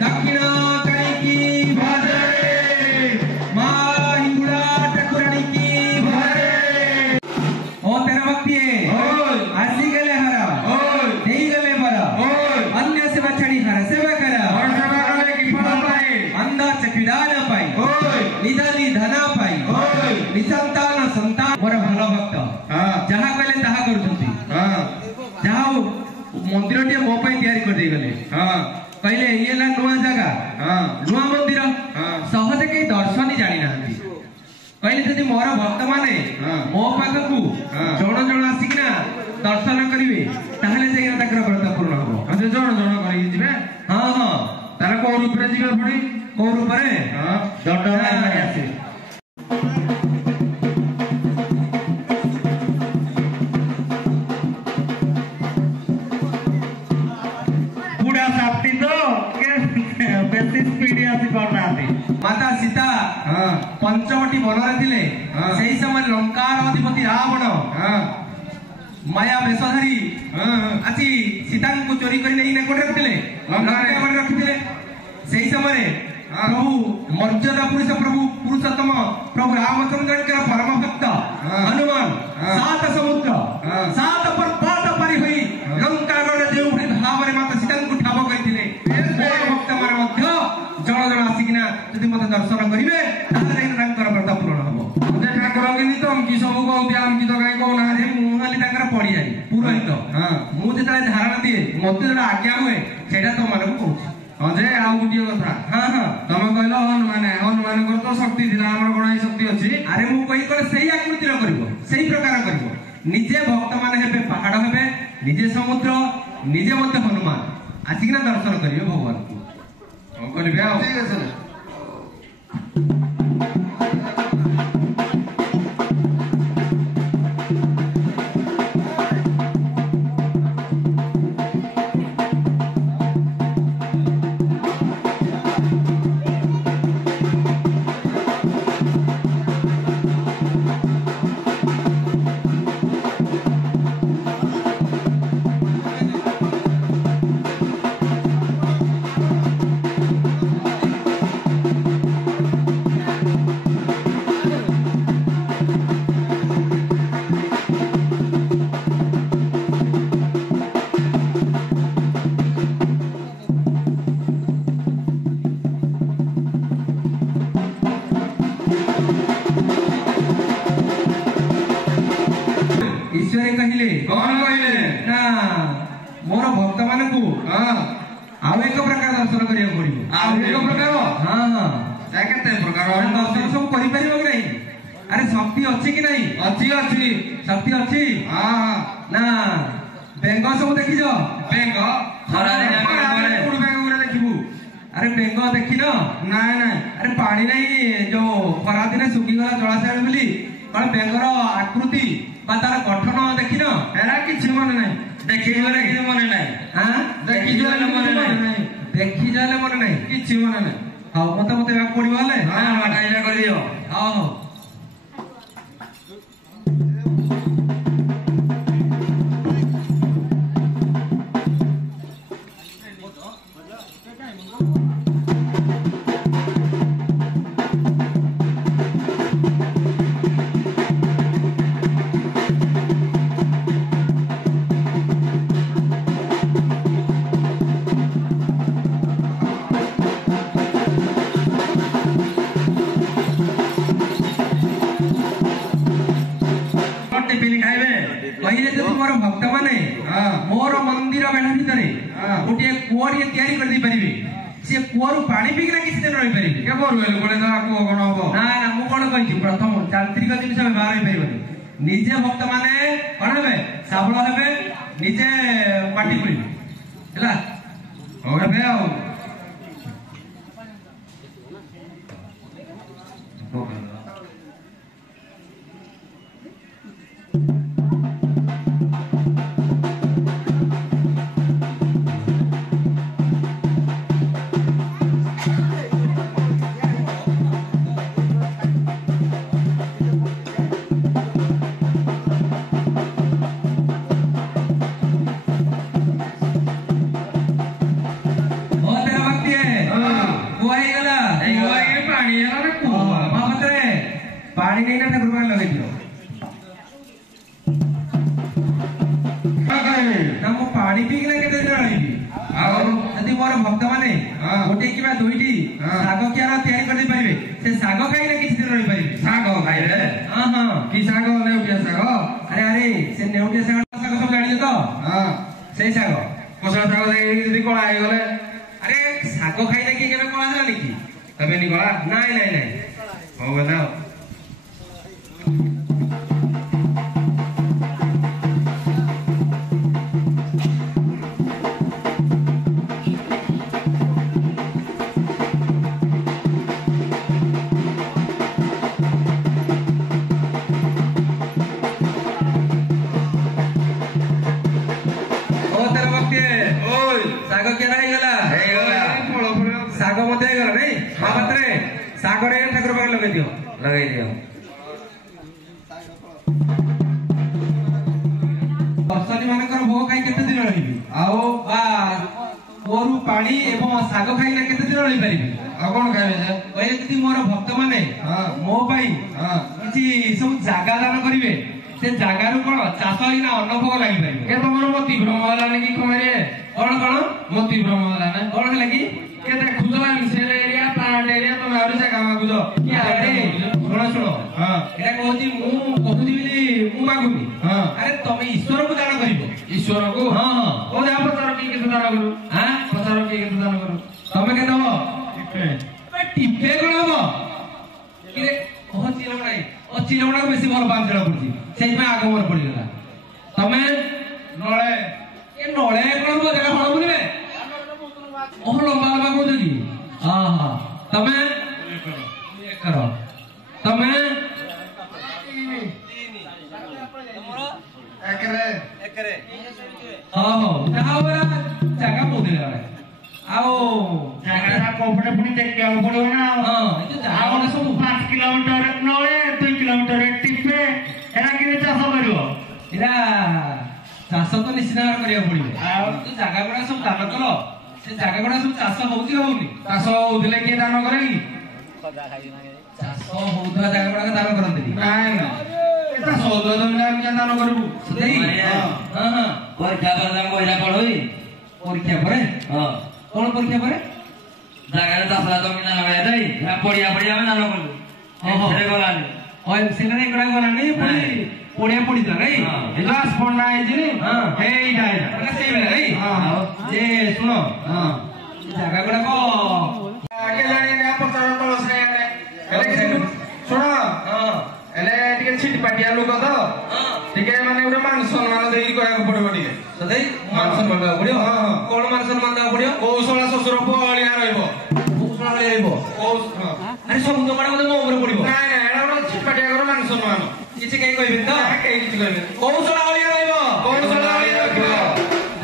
दक्षिण काली की भरे मां हिंगुड़ा ठाकुरानी की भरे ओ तेरा भक्ति है आसी गले हरा नहीं गले भरा अन्य सेवा छड़ी हरा सेवा करा और सेवा करने की फल पाए अंधा चकिदान पाई निधानी धना पाई निसंतान संतान मोर भलो भक्त जहा कहले ताहा करछंती जहा मंदिर टे मो पई तयारी कर दे गले कहले ये ला नुआ जगह नुआ मंदिर सहज के दर्शन ही जानी नांती कहले जदि मोर भक्त माने मो पाखकु जण जण आसिकना दर्शन करिवे ताहले जाई ताकर व्रत पूर्ण हो जे जण जण करि जिवे हां हां तार को रूप रे जिवे पड़ी को रूप रे दंड मारी आसे माता सीता पंचवटी वन थे से समय लंकार अधिपति रावण माया वेशधारी आसी सीता को चोरी कर रखी से समय प्रभु मर्यादा पुरुष प्रभु पुरुषोत्तम प्रभु रामचंद्र परम भक्त हनुमान सात समुद्र सात पर्वत पारी हुई लंका जो भाव में माता सीता को ठाब करते भक्त मान जन जन आसिकिना यदि मत दर्शन करिवे ताहले व्रत पूर्ण हम ठाकुर कि तो कि सब कहते आम कि तो कहीं कहना मुहाली पड़ी जाए पुरोहित मुझे धारणा दिए मत जो आज्ञा हुए से तुम कौच जे आउ गोटे कथा हाँ हाँ तुम कहल हनुमान तो शक्ति थी आम कौन शक्ति अच्छी अरे मुझे से आकृतिर कर प्रकार कर निजे भक्त मान पहाड़ हे निजे समुद्र निजे मत हनुमान आसिकिना दर्शन करेंगे भगवान को करेंगे ठीक है मोर भक्त मान को आउ एक प्रकार दर्शन करिया पड़िबो प्रकार हां हां केते प्रकार दर्शन सब करि परिबो कि नहीं अरे शक्ति अछि कि नहीं अछि अछि शक्ति अछि हां ना बेंग सब देखि जो बेंग खरा रे कोन बेंग गुरे देखिबू अरे बेंग देखि न ना ना अरे पानी नहीं जो खरा दिन सुखी गला जलाशय बोली कौन बेंगर आकृति बा तार गठन देखि न एरा किछि मन नहीं देखि मन नहीं हां देखि जले मन नहीं देखि जले मन नहीं किछि मन नहीं हां मते मते पड़िबो हले हां काइला कर दियो हां हां भक्त माने मोर मंदिर बेढ़ा भितर गोटे कुआरी तैयारी कर दी परिबे से कुआरू पानी पिकना किसी दिन रही परिबे के बोर वेल कोले ना को कोन हो ना ना मु कोन कहि प्रथम तांत्रिक जिनिस व्यवहार होई परिबे निजे भक्त माने कोन हेबे साबळ हेबे निजे पाटी पुलिबे हला और बे आओ मोर भक्त माने गोटे कि दुईटी साग कियार तैयारी कर दे पारिबे से साग खाइले किछि दिन रहि पारिबे साग खाइले हां हां कि साग नेउटिया साग अरे अरे से नेउटिया साग सब जानि तो हां से साग कोसला साग यदि कोला आइ गले अरे साग खाइले कि केना कोला हला निकी तबे नि कोला नाइ नाइ नाइ हो गला पानी एवं साग खाइले केते दिन रहि परिबे आ कोन खाइबे जे ओए जति मोर भक्त माने मो पई किछि सब जागा दान करिवे से जागा रु कोन चाष हिना अन्न भोग लागि परिबे के तमरो मति भ्रम होला ने कि कमरे कोन कोन मति भ्रम होला ने कोन लागि केते खुजला मिसेल एरिया प्लांट एरिया तमे आरो जागा मागुजो कि अरे सुनो सुनो एटा कहूची मु कहूची बिली मु मागुनी अरे तमे ईश्वर को दान करिबो ईश्वर को हां हां ओ जा पतर की के दान करू हां पतर की के दान करू तमे के दबो टिपे कोन हबो कि ओ चिलमणाई ओ चिलमणा को बेसी मोर बाप जणा पड़ती सेहि में आगो मोर पड़ी गला तमे नळे ए नळे कोन हबो देखा फळ बुनिबे ओ लंबा लंबा को जगी हां हां तमे करो तमे एकरे हां हां जावरा जागा मोदे रे आओ जागा रा कोपडे पुनी देखिया पड़ो ना हां ए जागा सब 5 किलोमीटर नळे 2 किलोमीटर टिपे एरा कि चाष करिवो इरा चाष तो निश्चित करिया पड़िबे आ तू जागा गुडा सब दान करो से जागा गुडा सब चाष होउची होउनी चाष होउदिले के दान करे कि खदा खाइ ना चाष होउदा जागा गुडा दान करंती नाइ ना एता सोदो जमिना हम दान करबु सदै हां हां परीक्षा करला कोइला पढोई परीक्षा परे हां कोन परीक्षा परे जागा रे दासला जमिना लगाय दई पडिया पडिया हम दान करलु हां सेरे गलानी ओय सेरे एकड़ा गलानी पुरी पडिया पडिला रे क्लास फोन आइ जे हां हेई डाय मतलब सेई बेला रे हां जे सुनो हां जागा गुडा को आगे जाने ना पचार तळ से एले सुनो हां एले टिके छिट पाटिया लोक तो हां टिके माने उडे मान सम्मान देई करा को पड़बो टिके सदै मान सम्मान दा पड़ियो हां हां कोन मान सम्मान दा पड़ियो कौशला ससुर पळिया रहइबो कौशला रहइबो अरे समुद्र माडा मते मोमरे पड़िबो नाइ नाइ एडा उडे छिट पाटिया कर मान सम्मान किछि कहि कहिबे त कहि किछि कहिबे कौशला रहइया रहइबो कौशला रहइया रहइबो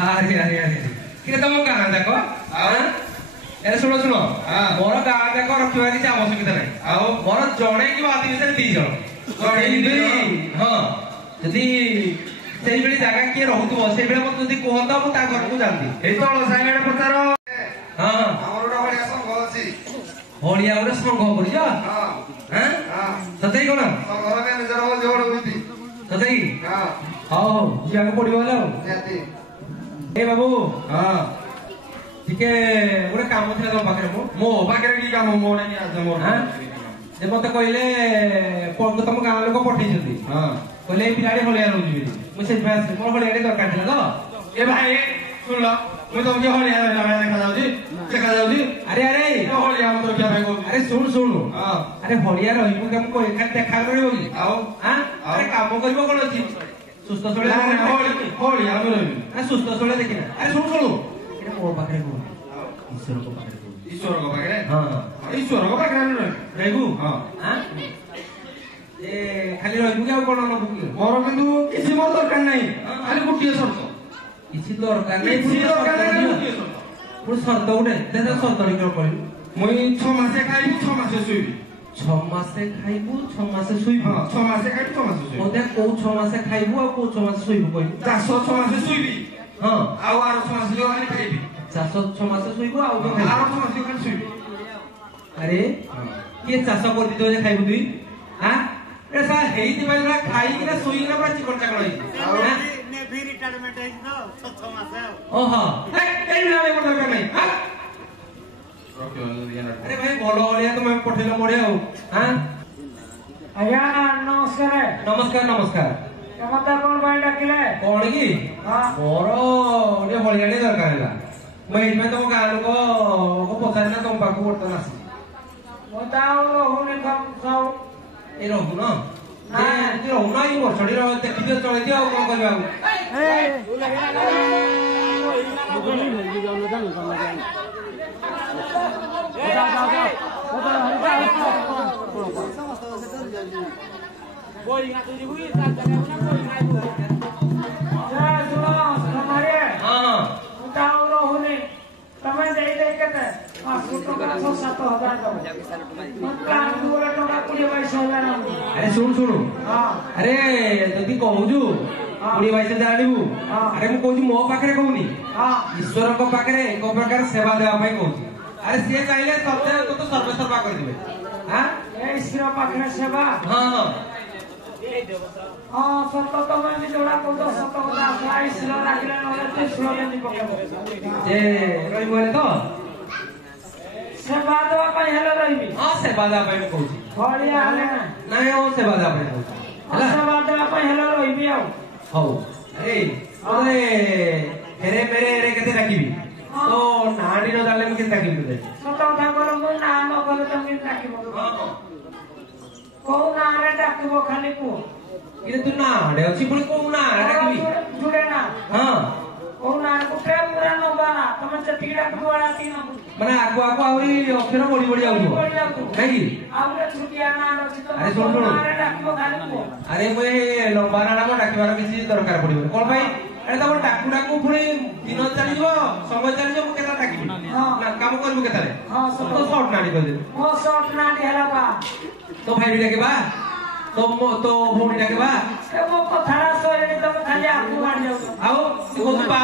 अरे अरे अरे कि तम गां देखो हां एरे सुनो सुनो मोर गां देखो रखिबा कि आवश्यकता नै आ मोर जणे कि बात विषय 2 जण जणे हां यदि सेई बेली जागा के रहउतबो सेई बेले मत जदि कोहंता मु ता घर को जानती ए तळ साइड पचार हां हमर हड़िया संग अछि हड़िया रे संग करिया हां हां सदै कोन घर में निजर हो जोड़ होती सदै हां हां जिया को पडियो ले जाती ए बाबू हां टिके ओरे काम थिला तो पाखरे मो पाखरे की काम मो नै आज मो हां जे मते कहले कोन तम गां लोक पठै जति हां कहले पिलाडी हलिया रहउजी मु से भास मोर हलिया दरकार थिला तो ए भाई सुन लो मु तुम के हलिया देखा जाउजी अरे अरे हलिया हम तो क्या भाई को अरे सुन सुन हां अरे हलिया रहिबो हम को एखा देखा करबो कि आओ हां अरे काम करबो कोन अछि सुस्त सोले हलिया हम रहिबो आ सुस्त सोले देखिना अरे सुन सुन एटा मोर पाखरे को ईश्वर को पाखरे हां ईश्वर को पाखरे रहइबो हां हां ए खाली रहइबो के कोन न बुकी मोर बिंदु किछि मोर दरकार नै खाली गुटिए शर्त किछि दरकार नै किछि दरकार नै पुर शर्त उडे देदा शर्त लिखो कहलु मई 6 मासे खाइबु 6 मासे सुइबि 6 मासे खाइबु 6 मासे सुइबि हां 6 मासे खाइबु 6 मासे सुइबि ओदे को 6 मासे खाइबु आ को 6 मासे सुइबु कहलु 6 मासे सुइबि हां आ 6 मासे जो खाली खाइबि 6 मासे सुइबु आ 6 मासे खाली सुइबि अरे के चाष करती तो जे खाइबु तुई हां ए सा हेई दिबा ना खाई कि ना सोई ना पूरा चिकन चाकल होई ने भी रिटायरमेंट है ना 6 मास है ओहो ए ना में कोन दरकार नहीं हां ଭଲ ଭଳିଆ ତମେ ପଠେଇଲ ମୋଡେ ଆଉ ହାଁ ଆଜ୍ଞା ନମସ୍କାର ନମସ୍କାର ନମସ୍କାର ମତେ କଣ ପାଇଁ ଡାକିଲେ କଣ କି ମୋର ଗୋଟେ ଭଳିଆଟେ ଦରକାର ହେଲା ମୁଁ ଏଇଥିପାଇଁ ତମ ଗାଁ ଲୋକ ପଚାରିନା ତମ ପାଖକୁ ବର୍ତ୍ତମାନ ଆସିଛି ମୁଁ ତ ଆଉ ରହୁନି ସବୁ ଏ ରହୁନ ରହୁନ ଏଇ ବର୍ଷଟି ଦେଖିଦିଅ ଚଳେଇଦିଅ ଆଉ କଣ କରିବା ଆଉ ରହୁନି ତମେ ଦେଇ କେତେ 5,000 ଟଙ୍କା 7,000 ଟଙ୍କା 20,000 ଆରେ ଶୁଣୁ ଆରେ ଯଦି କହୁଛୁ 20,000 ଆଣିବୁ ଆରେ ମୁଁ କହୁଛି ମୋ ପାଖରେ କହୁନି ଈଶ୍ୱରଙ୍କ ପାଖରେ ଏକ ପ୍ରକାର ସେବା ଦେବା ପାଇଁ କହୁଛି ଆରେ ସିଏ ଚାହିଁଲେ ତୋତେ ସର୍ବେସର୍ବା କରିଦେବେ ଈଶ୍ୱର ପାଖରେ ସେବା ହଁ ସତ ତମେ ବି ଯୋଉଟା କହୁଛ ସତ କଥା ଈଶ୍ୱର ରାଖିଲେ ନହେଲେ ତ୍ରିଶୂଳ କେମିତି ପକେଇବ ଯେ ରହିବ ହେଲେ ତ ସେବା ଦେବା ପାଇଁ ହେଲେ ରହିବି ସେବା ଦେବା ପାଇଁ ମୁଁ କହୁଛି ଭଳିଆ ହେଲେ ନାଇଁ ଆଉ ସେବା ଦେବା ପାଇଁ କହୁଛି ସେବା ଦେବା ପାଇଁ ହେଲେ ରହିବି ଆଉ ହଉ ଫେରେ ଫେରେ କେତେ ଡାକିବି ତ ନାଁ ନ ଜାଣିଲେ ମୁଁ କେତେ ଡାକିବି ତୋତେ ସତ କଥା କର ମୁଁ ନାଁ ନ କଲେ ତମେ ଡାକିବ କୋଉ ନାଁରେ ଡାକିବ ଖାଲି କୁହ ଇରେ ତୁ ନାଁରେ ଅଛି ପୁଣି କୋଉ ନାଁରେ ଡାକିବି ଜୁଡେ ନା କୋଉ ନାଁ ଗୋଟେ ପୁରା ନବା ନା ତମେ ଯେତିକି ଡାକିବ ମାନେ ଆଗୁ ଆହୁରି ଅକ୍ଷର ବଢି ବଢି ଯାଉଥିବ ନାଇଁ କି ଆହୁରି ଛୋଟିଆ ନାଁ ଅଛି ଆରେ ଶୁଣୁ ଡାକିବ ଖାଲି କୁହ ଆରେ ମୁଁ ଲମ୍ବା ନାଁ ଡାକିବାର କିଛି ଦରକାର ପଡିବନି କଣ ପାଇଁ ଆରେ ତମ ଡାକୁ ପୁଣି ଦିନ ଚାଲିଯିବ ସମୟ ଚାଲିଯିବ ମୁଁ କେତେ ଡାକିବି କାମ କରିବୁ କେତେବେଳେ ସର୍ଟ ନାଡି କରିଦେବି ମୋ ସର୍ଟ ନାଡି ହେଲା ବା ତୋ ଭାଇ ବି ଡାକିବା ତୋ ଭଉଣୀ ଡାକିବା ମୋ କଥାଟା ଶୁଣିନି ତମେ ଖାଲି ଆଗକୁ ମାଡ଼ି ଯାଉଛ ଆଉ ତୁ କହୁଛୁ ବା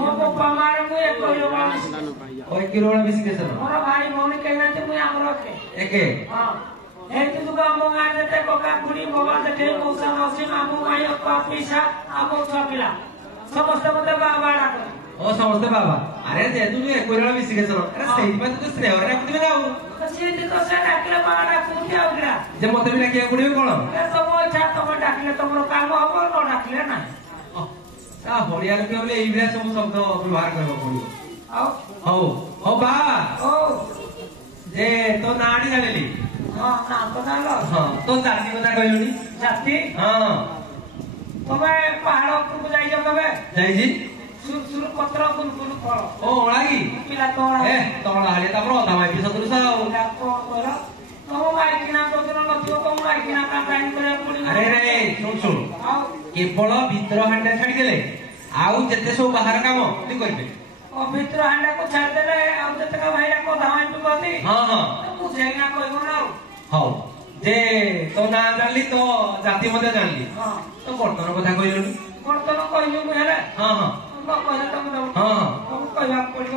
ମୋ ବାପା ମାରେ ମୁଁ କିଲୋ ବେଳା ବେଶୀ କେତେ ମୋର ଭାଇ ଭଉଣୀ କେହି ନାହାନ୍ତି ମୁଁ ଆମର ଏକେ ଏଇଠି ତୁ ଆମ ଗାଁ ଯେତେ କକା ଖୁଡି ବାବା ଯେତେ ମଉସା ମାଉସୀ ମାମୁଁ ମାଇଁ ଅପା ପିସା ଆମ ଛୁଆ ପିଲା ସମସ୍ତେ ମତେ ବାବା ଡାକନ୍ତି ସମସ୍ତେ ବାବା ଆରେ ଯେହେତୁ ତୁ ଏକ ବେଳା ବେଶୀ କେତେ ସେଇଥିପାଇଁ ତୁ ସ୍ନେହରେ ଡାକୁଥିବେ ନା ଆଉ ସେଠି ତ ସେ ଡାକିଲେ ବାବା ଡାକୁଛନ୍ତି ଆଉ କିରା ଯେ ମତେ ବି ଡାକିବାକୁ ପଡିବ କଣ ତମ ଇଚ୍ଛା ତମେ ଡାକିଲେ ତମର କାମ ହବ ନ ଡାକିଲେ ନାହିଁ ହରିଆ ଲୋକ ବୋଲେ ଏଇଭଳିଆ ସବୁ ଶବ୍ଦ ବ୍ୟବହାର କରିବାକୁ ପଡିବ ହଉ ବା ଯେ ତୋ ନାଁଟି ଜାଣିଲି ତୋ ଜାତି କଥା କହିଲୁନି ଜାତି ତମେ ପାହାଡ ଉପରକୁ ଯାଇଛ କେବେ ଯାଇଛି ସୁରୁସୁରୁ ପତ୍ର ଗୁଲଗୁଲ ଫଳ ଅଳା କି ପିଲା ତଳା ହେଲେ ତାପରେ ଅଧା ମାଇପି ସଦୃଶ ଆଉ ତମ ମାଇକିଣା କୋଉଦିନ ନଥିବ ତମ ମାଇକିଣା କାମ କରିବାକୁ ପଡିବ ଆରେ ଶୁଣ କେବଳ ଭିତର ହାଣ୍ଡା ଛାଡିଦେଲେ ଆଉ ଯେତେ ସବୁ ବାହାର କାମ କରିବେ ଭିତର ହାଣ୍ଡାକୁ ଛାଡିଦେଲେ ଆଉ ଯେତେକ ଭାଇରା କଥା ମାଇପି କହନ୍ତି ବୁଝେଇକିନା କହିବ ନା ଆଉ ହଉ ଯେ ତୋ ନାଁ ଜାଣିଲି ତୋ ଜାତି ମଧ୍ୟ ଜାଣିଲି ତ ବର୍ତ୍ତମାନ କଥା କହିଲୁନି ବର୍ତ୍ତମାନ କହିଲି ମୁଁ ହେଲେ କହିଲେ ତମେ କହିବାକୁ ପଡିବ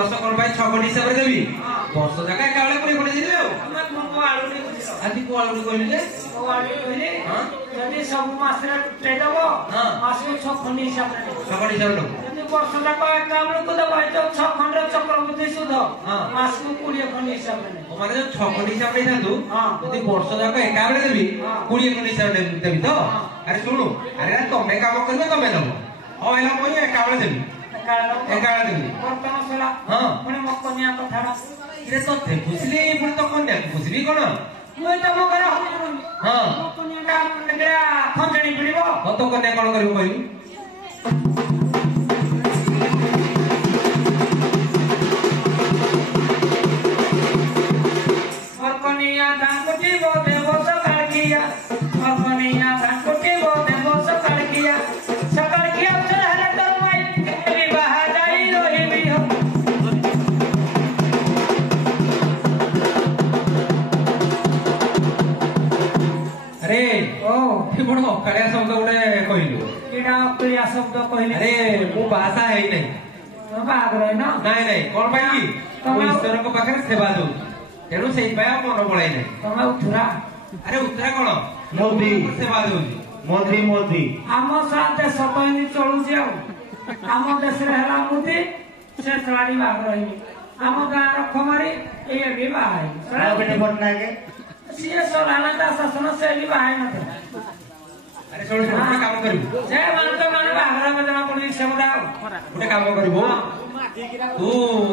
ମାସ କଣ ପାଇଁ 6 କୋଟି ହିସାବରେ ଦେବି ବର୍ଷ ଯାକ ଏକାବେଳେ 20 କୋଟି ଦେଇଦେବି ଆଉ ଆଜି କୋଉ ଆଳୁ କହିଲି ଯେ ଯଦି ସବୁ ମାସରେ ଉଠେଇଦବ ମାସକୁ 6 ଖଣ୍ଡି ହିସାବରେ ଯଦି ବର୍ଷ ଯାକ ଏକାବେଳକୁ ଦବ 6 ଖଣ୍ଡ ଚକ୍ରବୃଦ୍ଧି ସୁଧ ମାସକୁ 20 ଖଣ୍ଡି ହିସାବରେ ମାନେ ଯୋଉ 6 ଖଣ୍ଡି ହିସାବ ନେଇଥାନ୍ତୁ ଯଦି ବର୍ଷ ଯାକ ଏକାବେଳେ ଦେବି 20 ଖଣ୍ଡି ହିସାବରେ ଦେବି ତ ଆରେ ଶୁଣୁ ଆରେ ତମେ କାମ କରିବ ତମେ ଦବ ହଉ ହେଲା ମୁଁ ଏକାବେଳେ ଦେବି ଏକାବେଳେ ଦେବି ବର୍ତ୍ତମାନ ସଲା ପୁଣି ମୋ କନ୍ୟା କଥାଟା ତତେ ବୁଝିଲି ପୁଣି ତ କନ୍ୟାକୁ ବୁଝିବି କଣ ମୁଁ ତମ ଘରେ ହଁ ଖଞ୍ଜଣି ପିଡ଼ିବ ତୋ କନ୍ୟା କଣ କରିବ କହିବୁ କନିଆ ଧାକୁଟିବ ଦେବ ସକାଳକିଆ କନିଆ ଧାକୁଟିବ ଦେବ ସକାଳକିଆ ସକାଳକିଆ ହେଲେ ତୋର ମାଇ ବାହା ଯାଇ ରହିବି ଆରେ ଓ ଏ ବଡ଼ ଅକାଳିଆ ଶବ୍ଦ ଗୋଟେ କହିଲୁ ଏଇଟା ଅକାଳିଆ ଶବ୍ଦ କହିଲେ ଆରେ ମୁଁ ବାହାସା ହେଇନାହିଁ ବାହାଘର ନା ନାଇଁ ନାଇଁ କଣ ପାଇଁ କି ମୁଁ ଈଶ୍ୱରଙ୍କ ପାଖରେ ସେବା ଦଉଛି ତେଣୁ ସେଇଥିପାଇଁ ଆଉ ମନ ପଳାଇ ନାହିଁ ତମେ ଉଠୁରା ଆରେ ଉତ୍ତରା କଣ ମୋଦି ସେବା ଦଉଛି ମୋଦି ମୋଦି ଆମ ଦେଶ ତ ଏମିତି ଚଳୁଛି ଆଉ ଆମ ଦେଶରେ ହେଲା ମୋଦି ସେ ଚଳାଳି ବାହାଘର ହେଇନି ଆମ ଗାଁର ଖମାରି ଏଇ ବି ବାହା ନବୀନ ପଟ୍ଟନାୟକ ସିଏ ସରାନା ତା ଶାସନ ସେ ବି ବାହା ହେଇନଥିଲା ଆରେ ଶୁଣ ଶୁଣ ଗୋଟେ କାମ କରିବୁ ସେ ମାନେ ବାହାଘର ଜଣା ପଡୁଛି ସେ ବୋଧେ ଆଉ ଗୋଟେ କାମ କରିବୁ ତୁ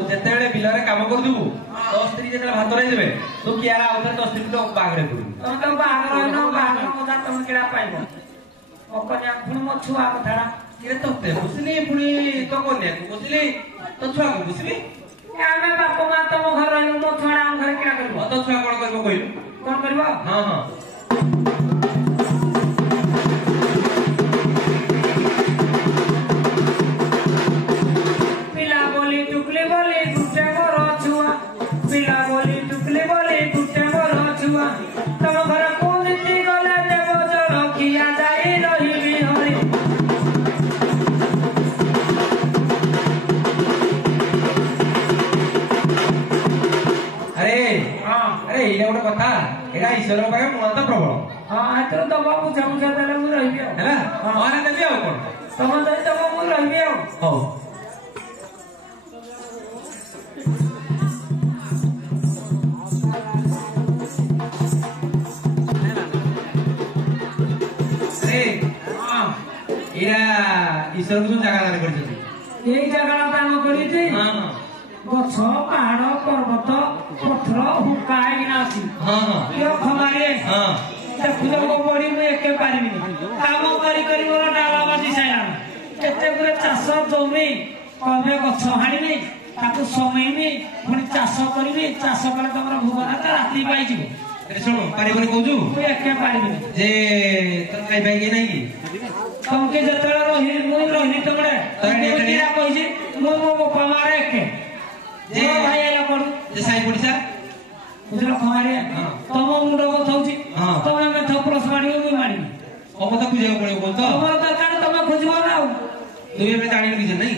ଯେତେବେଳେ ବିଲରେ କାମ କରୁଥିବୁ ତୋ ସ୍ତ୍ରୀ ଯେତେବେଳେ ଭାତ ନେଇଦେବେ ତୁ କିଆରା ଆଉଥରେ ତୋ ସ୍ତ୍ରୀ ତ ବାହାଘର କରିବୁ ତମେ ତ ବାହାଘର ହେଇନ ବାହାଘର କଥା ତମେ କିଣା ପାଇବ ଅକନ୍ୟା ପୁଣି ମୋ ଛୁଆ କଥାଟା କିରେ ତୋତେ ବୁଝିଲି ପୁଣି ତୋ କନ୍ୟାକୁ ବୁଝିଲି ତୋ ଛୁଆକୁ ବୁଝିଲି ଆମେ ବାପ ମା ତମ ଘରେ ରହିବୁ ମୋ ଛୁଆଟା ଆମ ଘରେ କିଣା କରିବ ତୋ ଛୁଆ କଣ କରିବ କହିଲୁ କଣ କରିବ ହଁ ହଁ ପିଲା ବୋଲି ଟୁକଲି ବୋଲି ଗୁଟେ ମୋର ଛୁଆ ପିଲା ବୋଲି ଟୁକଲି ବୋଲି ଗୁଟେ ମୋର ଛୁଆ ତମ ଘରେ ପୁଣି ଗଲେ ଦେବ ଜଳଖିଆ ଯାଇ ରହିବି ହରି ଆରେ ଆରେ ଏଇଟା ଗୋଟେ କଥା ଏଇଟା ଈଶ୍ୱରଙ୍କ ପାଖରେ ମୂଳତ ପ୍ରବଳ ହଁ ଏଥିରୁ ଦବ ବୁଝା ବୁଝା ଦେଲେ ମୁଁ ରହିବି ଆଉ ହେଲା ହଁ ଦେବି ଆଉ କଣ ତମ ଦେଇ ଦବ ମୁଁ ରହିବି ଆଉ ହଉ ଏଇଟା ଈଶ୍ୱରଙ୍କୁ ସବୁ ଜାଗା ଦାନ କରିଛନ୍ତି ଏଇ ଜାଗାଟା ଦାନ କରିଛି ହଁ ହଁ ଗଛ ପାହାଡ ପର୍ବତ ପଥର ହୁଙ୍କା ହେଇକିନା ଅଛି ହଁ ହଁ ଖମାରିଏ ହଁ ଦେଖୁଛ ମୋ ବଡି ମୁଁ ଏକେ ପାରିବିନି କାମ କରି କରି ମୋର ଡାଲା ବାଜି ସାଇଲାଣି କେତେ ଗୁରେ ଚାଷ ଜମି କବେ ଗଛ ହାଣିବି ତାକୁ ସମେଇବି ପୁଣି ଚାଷ କରିବି ଚାଷ କଲେ ତମର ଭୁବନ ରାତି ପାଇଯିବ ଶୁଣୁ ପାରିବନି କହୁଛୁ ମୁଁ ଏକେ ପାରିବିନି ଯେ ତୋର ଖାଇ ପାଇକି ନାଇଁ କି ତମକେ ଯେତେବେଳେ ରହିଲି ମୁଁ ରହିଲି ତମରେ କହିଛି ମୁଁ ମୋ ବାପା ମାରେ ଏକେ ଭାଇ ଆଇଲା ପଡୁ ଯେ ସାଇ ପଡିଶା ବୁଝିଲ ଖମାରିଆ ତମ ମୁଣ୍ଡ କଥା ହଉଛି ତମେ ମେଥ ପ୍ଲସ ମାରିବ ମୁଁ ମାରିବି କଥା ଖୋଜିବାକୁ ପଡିବ କହୁଛ ତମର ଦରକାର ତମେ ଖୋଜିବ ନା ଆଉ ତୁ ଏବେ ଜାଣିଲୁ କିଛି ନାଇଁ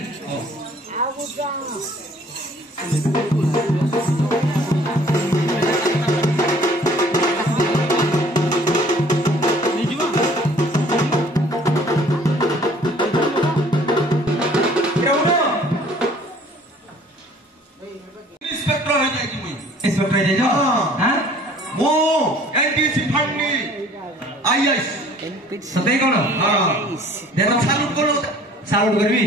सतै कौन दे तो सालुट करो सालुट करबी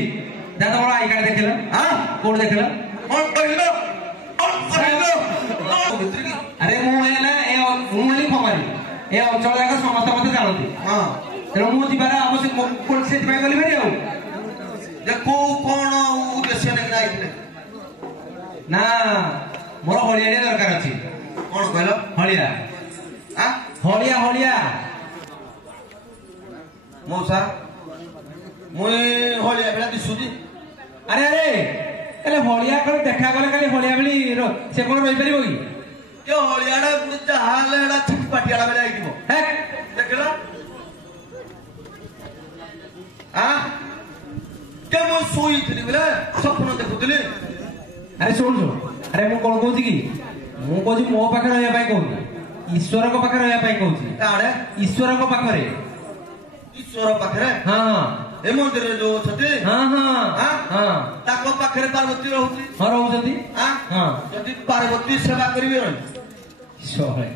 दे तो बड़ा आई कार्ड देखला हां कोड देखला कौन कहलो अरे मु हेला ए मु हेली खमारी ए अंचल जाक समस्त मते जानती हां तेरो मु जिबार आवश्यक कोन से पाई गली फेरी आउ देखो कोन उद्देश्य ने आइले ना मोर हलिया दरकार अछि कोन कहलो हलिया हां हलिया हलिया मौसा मुई हलिया बेला दिसुजी अरे अरे एले हलिया कले देखा गले खाली हलिया बेली से कोन रहि परिबो की के हलियाडा चाहाले एडा ठीक पाटियाडा बेला आइदिबो हे देखला आ के मो सोई थली बेला स्वप्न देखुतली अरे सुन सुन अरे मु कोन कहूची की मु कहूची मो पाखे रहया पाई कहूची ईश्वर को पाखे रहया पाई कहूची काडे ईश्वर को पाखरे ईश्वर पाखरे हां हां ए मंदिर रे जो छथि हां हां हां ताको पाखरे पार्वती रहउती हां रहउती हां हां जदी पार्वती सेवा करिवे रही ईश्वर